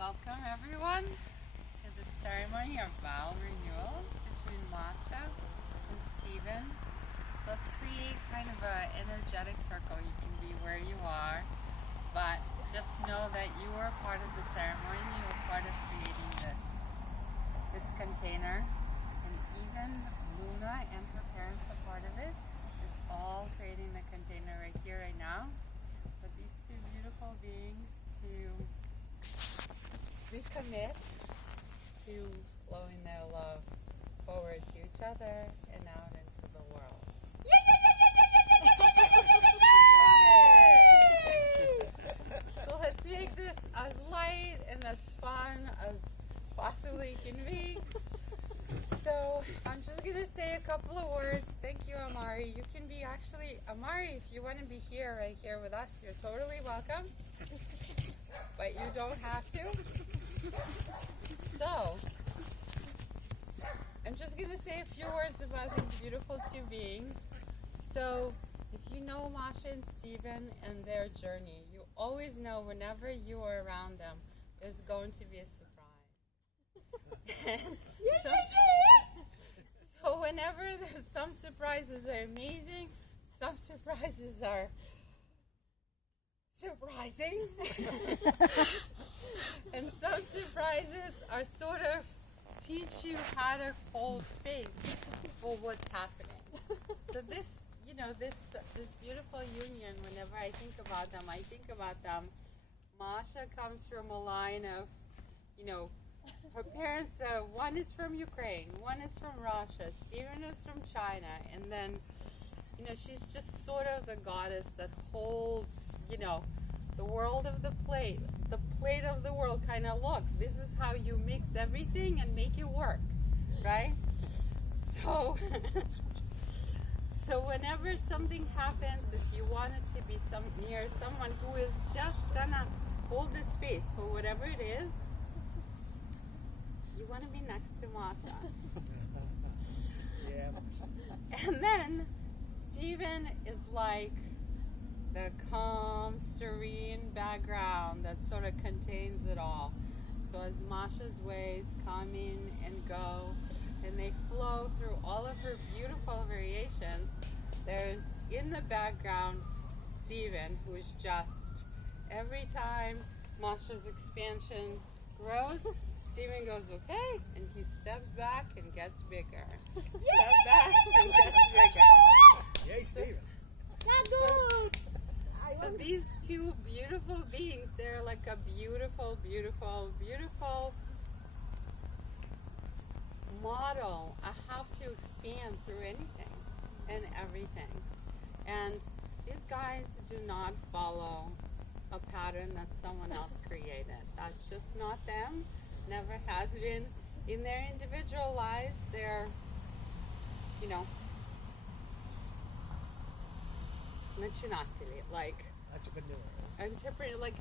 Welcome everyone to the ceremony of vow renewal between Masha and Stephen. So let's create kind of an energetic circle. You can be where you are, but just know that you are part of the ceremony. You are part of creating this container, and even Luna and her parents are part of it. It's all creating the container right here, right now. But these two beautiful beings to recommit to flowing their love forward to each other and out into the world. So let's make this as light and as fun as possibly can be. So I'm just gonna say a couple of words. Thank you, Amari. You can be actually, Amari, if you want to be here, right here with us, you're totally welcome. But you don't have to. So, I'm just going to say a few words about these beautiful two beings. So, if you know Masha and Stephen and their journey, you always know whenever you are around them, there's going to be a surprise. So whenever there's some surprises are amazing, some surprises are surprising. And some surprises are sort of teach you how to hold space for what's happening. So this, this beautiful union, whenever I think about them, Masha comes from a line of, her parents, one is from Ukraine, one is from Russia, Stephen is from China, and then, she's just sort of the goddess that holds, the world of the plate of the world, kind of, look, this is how you mix everything and make it work, right? So, so whenever something happens, if you want it to be near someone who is just gonna hold the space for whatever it is, you want to be next to Masha. Yeah. And then Stephen is like the calm, serene background that sort of contains it all. So as Masha's waves come in and go, and they flow through all of her beautiful variations, there's in the background Stephen, who's just, every time Masha's expansion grows, Stephen goes, okay, and he steps back and gets bigger. Step back and gets bigger. Yay, Stephen. So these two beautiful beings, they're like a beautiful, beautiful, beautiful model of how to expand through anything and everything. And these guys do not follow a pattern that someone else created. That's just not them. Never has been. In their individual lives, they're, начинатели, like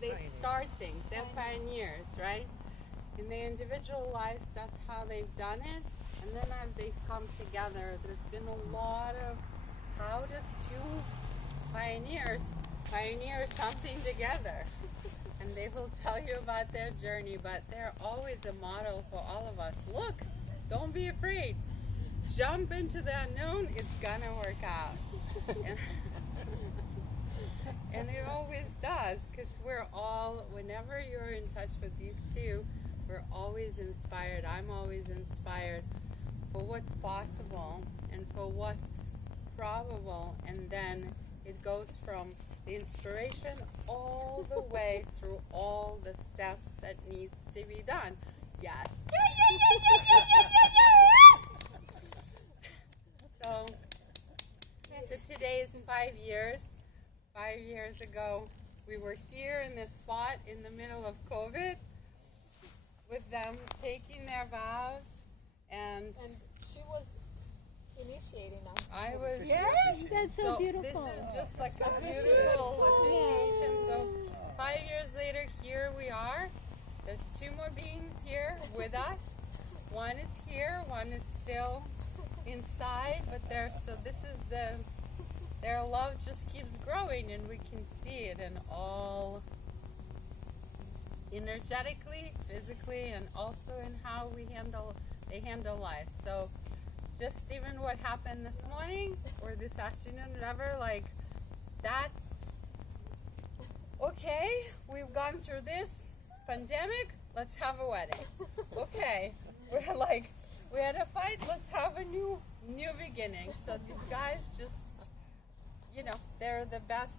they Pioneers. start things. They're pioneers, right? In their individual lives, that's how they've done it. And then as they've come together, there's been a lot of how does two pioneers pioneer something together. And they will tell you about their journey, but they're always a model for all of us. Look, don't be afraid. Jump into the unknown, it's gonna work out. And it always does, because we're all, whenever you're in touch with these two, we're always inspired. I'm always inspired for what's possible and for what's probable, and then it goes from the inspiration all the way through all the steps that needs to be done. Yes. So today is 5 years. 5 years ago, we were here in this spot in the middle of COVID with them taking their vows, and she was initiating us. I was. That's so beautiful. This is just like a beautiful appreciation. So 5 years later, here we are. There's two more beings here with us. One is here, one is still inside, but their love just keeps growing, and we can see it in all energetically, physically, and also in how they handle life. So just even what happened this morning or this afternoon, whatever, like, that's okay. We've gone through this pandemic. Let's have a wedding. Okay, we're like, we had a fight. Let's have a new beginning. So these guys just, they're the best,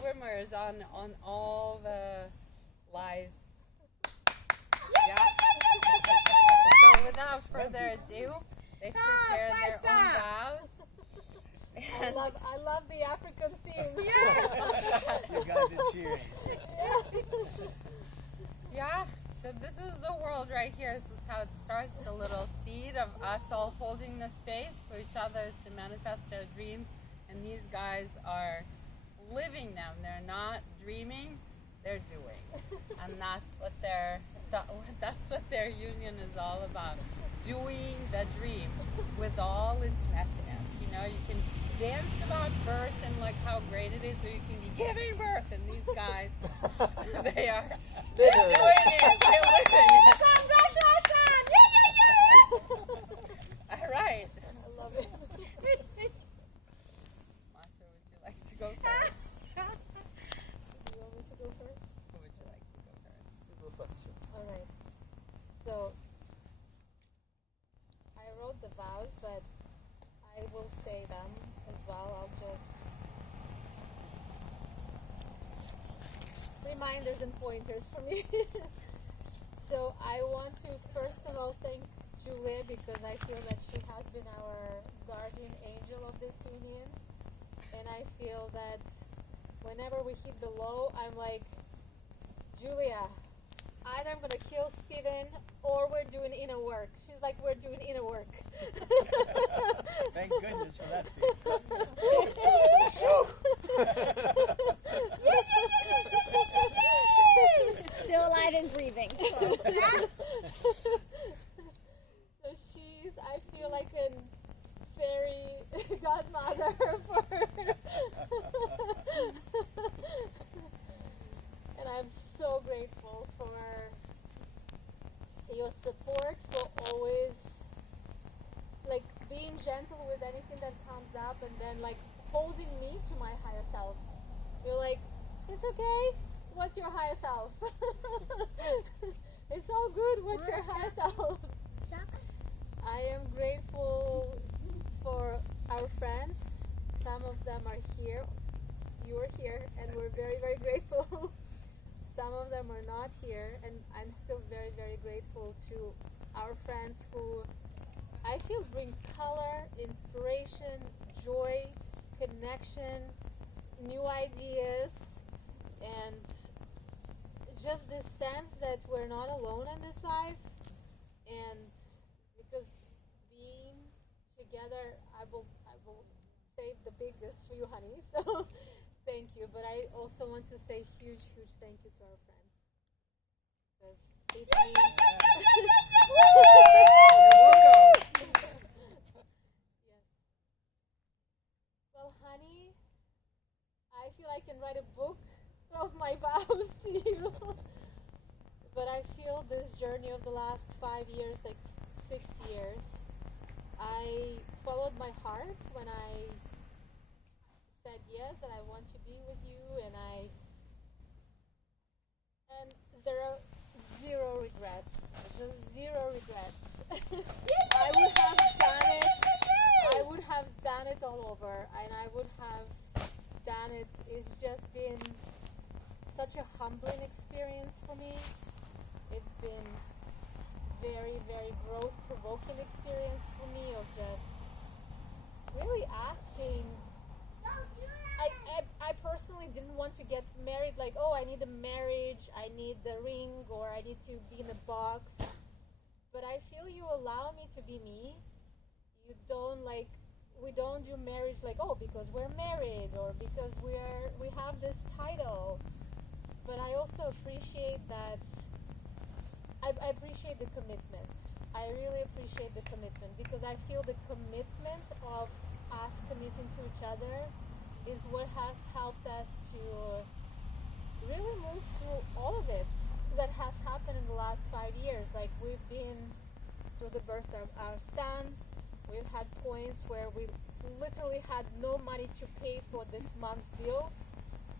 swimmers on all the lives. Yeah. So without further ado, they've prepared their own vows. I love the African theme. You guys are cheering. Yeah. So this is the world right here. This is how it starts. The little seed of us all holding the space for each other to manifest our dreams. And these guys are living them. They're not dreaming. They're doing. And that's what their union is all about. Doing the dream with all its messiness. You can dance about birth and like how great it is, or you can be giving birth. And these guys, they're doing it. They're living it. Congratulations! All right. I love it. Masha, would you like to go first? Do you want me to go first? Who would you like to go first? You go first. All right. So I wrote the vows, but I will say them as well. I'll just reminders and pointers for me. So I want to first of all thank Julia, because I feel that she has been our guardian angel of this union, and I feel that whenever we hit the low, I'm like, Julia, either I'm gonna kill Steven or we're doing inner work. She's like, we're doing inner work. Thank goodness for that, Steve. Still alive and breathing. So she's, I feel like a fairy godmother for her. And I'm so grateful for your support, for always like being gentle with anything that comes up, and then like holding me to my higher self. You're like, it's okay. What's your higher self? It's all good. What's your higher self? I am grateful for our friends. Some of them are here. You are here, and we're very, very grateful. Some of them are not here, and I'm still very, very grateful to our friends who I feel bring color, inspiration, joy, connection, new ideas, and just this sense that we're not alone in this life. And because being together, I will say the biggest for you, honey. So thank you. But I also want to say huge thank you to our friends, because it means yes. Well, honey, I feel I can write a book of my vows to you. But I feel this journey of the last 5 years, like 6 years, I followed my heart when I said yes, and I want to be with you, and there are zero regrets, just zero regrets. I would have done it. I would have done it all over, and I would have done it. It's just been such a humbling experience for me. It's been very, very growth provoking experience for me, of just really asking. I personally didn't want to get married, like, oh, I need a marriage, I need the ring, or I need to be in a box. But I feel you allow me to be me. You don't we don't do marriage like, oh, because we're married, or because we have this title. But I also appreciate that. I appreciate the commitment. I really appreciate the commitment, because I feel the commitment of us committing to each other is what has helped us to really moved through all of it that has happened in the last 5 years. Like we've been through the birth of our son. We've had points where we literally had no money to pay for this month's bills.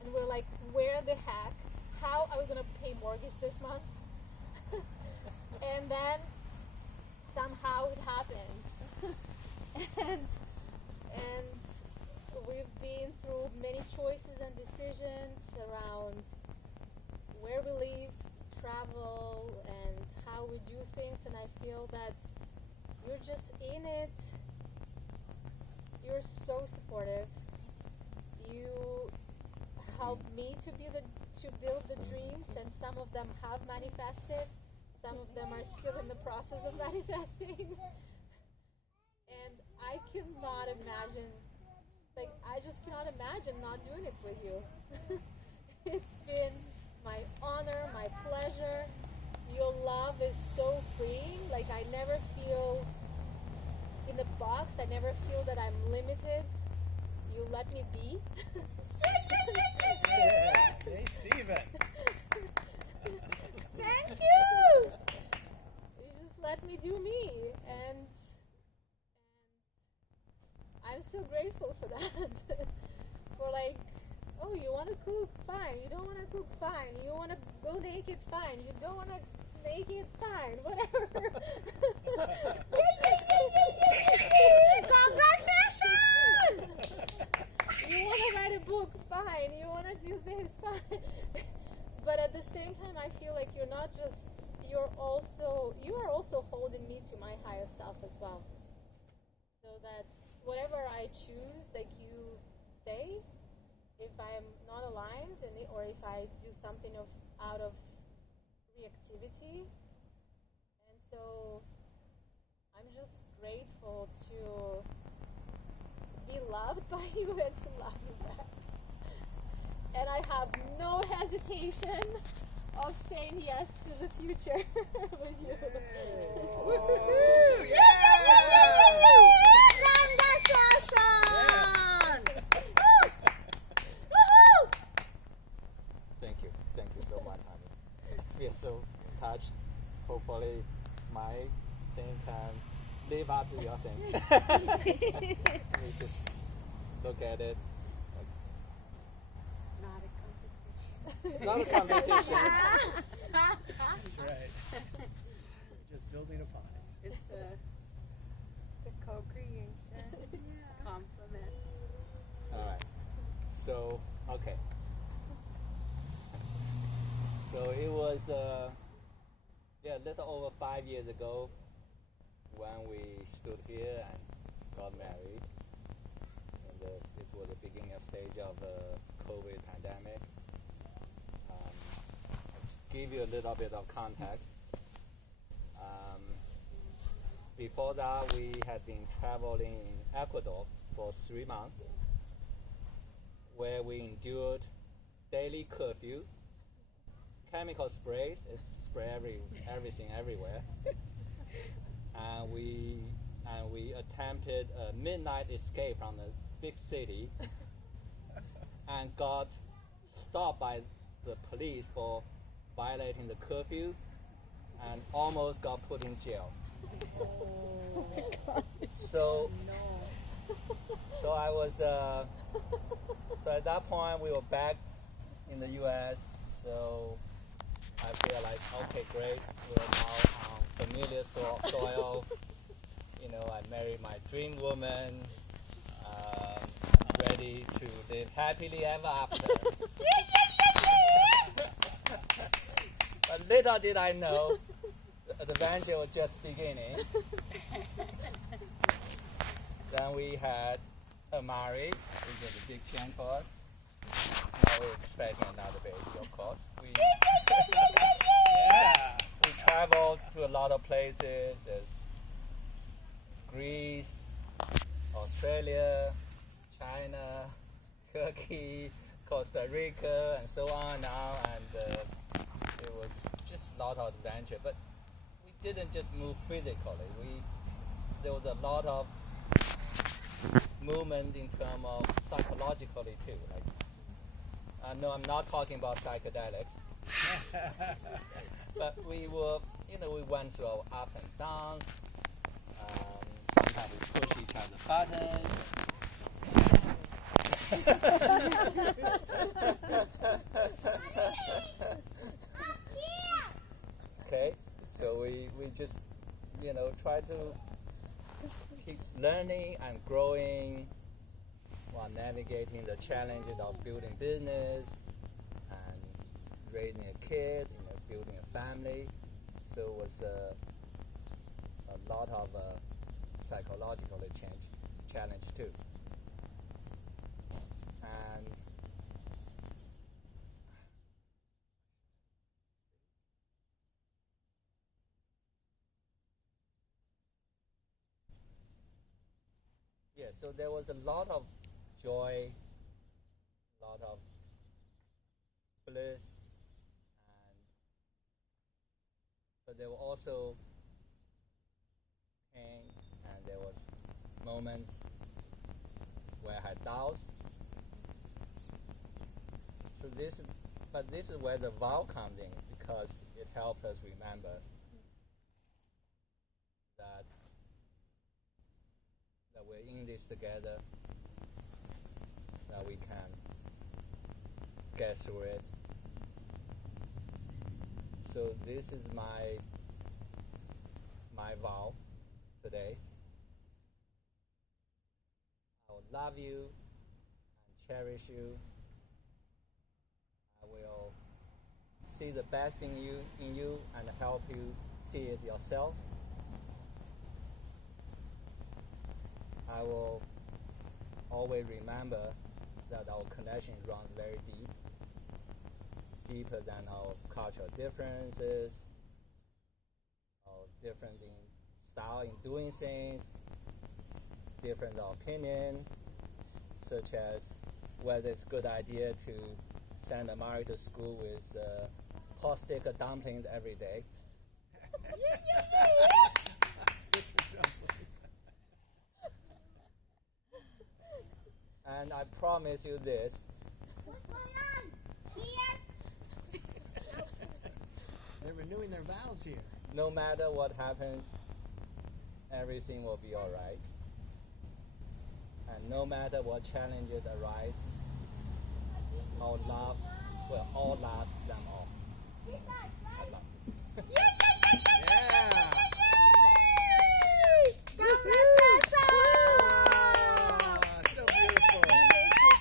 And we're like, where the heck? How are we going to pay mortgage this month? And then somehow it happened. and we've been through many choices and decisions around where we live, travel, and how we do things. And I feel that you're just in it. You're so supportive. You help me to build the dreams, and some of them have manifested. Some of them are still in the process of manifesting. And I cannot imagine, I just cannot imagine not doing it with you. It's been my honor, my pleasure. Your love is so freeing. I never feel in a box. I never feel that I'm limited. You let me be. Yeah. Hey, Steven. Thank you. You just let me do me, and I'm so grateful for that. For oh, you want to cook, fine. You don't want to cook, fine. You want to go naked, fine. You don't want to naked, fine. Whatever. Congratulations! You want to write a book, fine. You want to do this, fine. But at the same time, I feel like you are also holding me to my higher self as well. So that whatever I choose, you say, if I'm not aligned, or if I do something out of reactivity, and so I'm just grateful to be loved by you and to love you back. And I have no hesitation of saying yes to the future with you. Woohoo! Thank you so much, honey. We are so touched. Hopefully, my thing can live up to your thing. We just look at it. Not a competition. That's right. Just building upon it. It's a co-creation. Compliment. All right. So, okay. So it was a little over 5 years ago when we stood here and got married. And it was the beginning stage of the COVID pandemic. I'll give you a little bit of context. Before that, we had been traveling in Ecuador for 3 months, where we endured daily curfew, chemical sprays, it spray everything everywhere, and we attempted a midnight escape from the big city, and got stopped by the police for violating the curfew, and almost got put in jail. Oh my God. So I was so at that point we were back in the U.S. So I feel like, okay, great, we're now on familiar soil. You know, I married my dream woman. I'm ready to live happily ever after. But little did I know, the adventure was just beginning. Then we had a marriage, which was a big change for us. Now we're expecting another baby, of course. We traveled to a lot of places. There's Greece, Australia, China, Turkey, Costa Rica, and so on now. And it was just a lot of adventure. But we didn't just move physically. There was a lot of movement in terms of psychologically too. Like No, I'm not talking about psychedelics. But we were, we went through our ups and downs. Sometimes we push each other's buttons. Okay, so we just, try to keep learning and growing while navigating the challenges of building business and raising a kid, building a family. So it was a lot of psychological challenge too. And yeah, so there was a lot of joy, a lot of bliss, but there were also pain, and there was moments where I had doubts. So this is where the vow comes in, because it helps us remember that we're in this together, that we can get through it. So this is my vow today. I will love you and cherish you. I will see the best in you and help you see it yourself. I will always remember that our connection runs very deep, deeper than our cultural differences, our difference in style in doing things, different opinion, such as whether it's a good idea to send Amari to school with pot sticker dumplings every day. And I promise you this. What's going on? Here? They're renewing their vows here. No matter what happens, everything will be alright. And no matter what challenges arise, our love will outlast them all. I love you. Yeah. So beautiful.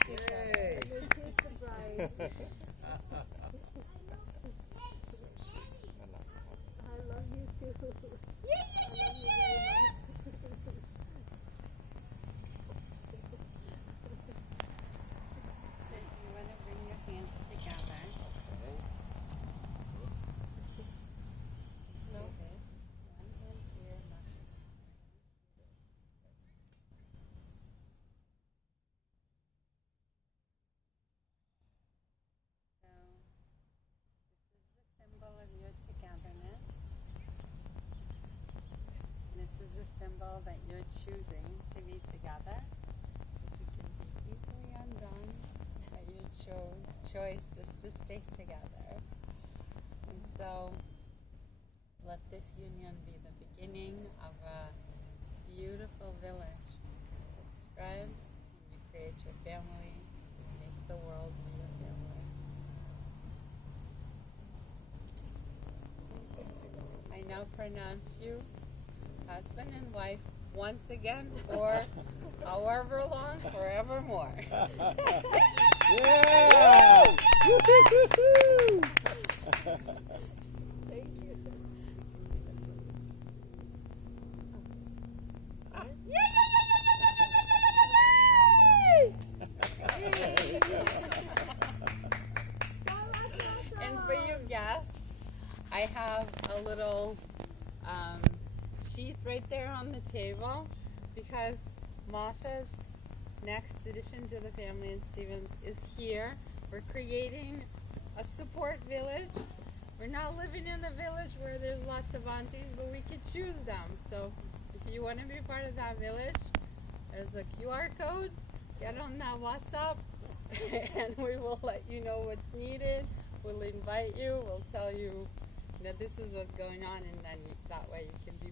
Yay. So sweet. I love you. I love you too. I love you very much. So if you want to bring your hands together, do this. One hand here, Masha. So this is the symbol of your togetherness. This is the symbol that you're choosing to be together. This can be easily undone, but your choice is to stay together. And so let this union be the beginning of a beautiful village that spreads, and you create your family, and make the world be your family. I now pronounce you husband and wife once again for however long, forevermore. Yeah! Woo-hoo-hoo-hoo! Thank you. And for you guests, I have a little sheet right there on the table, because Masha's next addition to the family in Stevens is here. We're creating a support village. We're not living in a village where there's lots of aunties, but we could choose them. So if you want to be part of that village, there's a QR code. Get on that WhatsApp and we will let you know what's needed. We'll invite you. We'll tell you that this is what's going on, and then that way you can be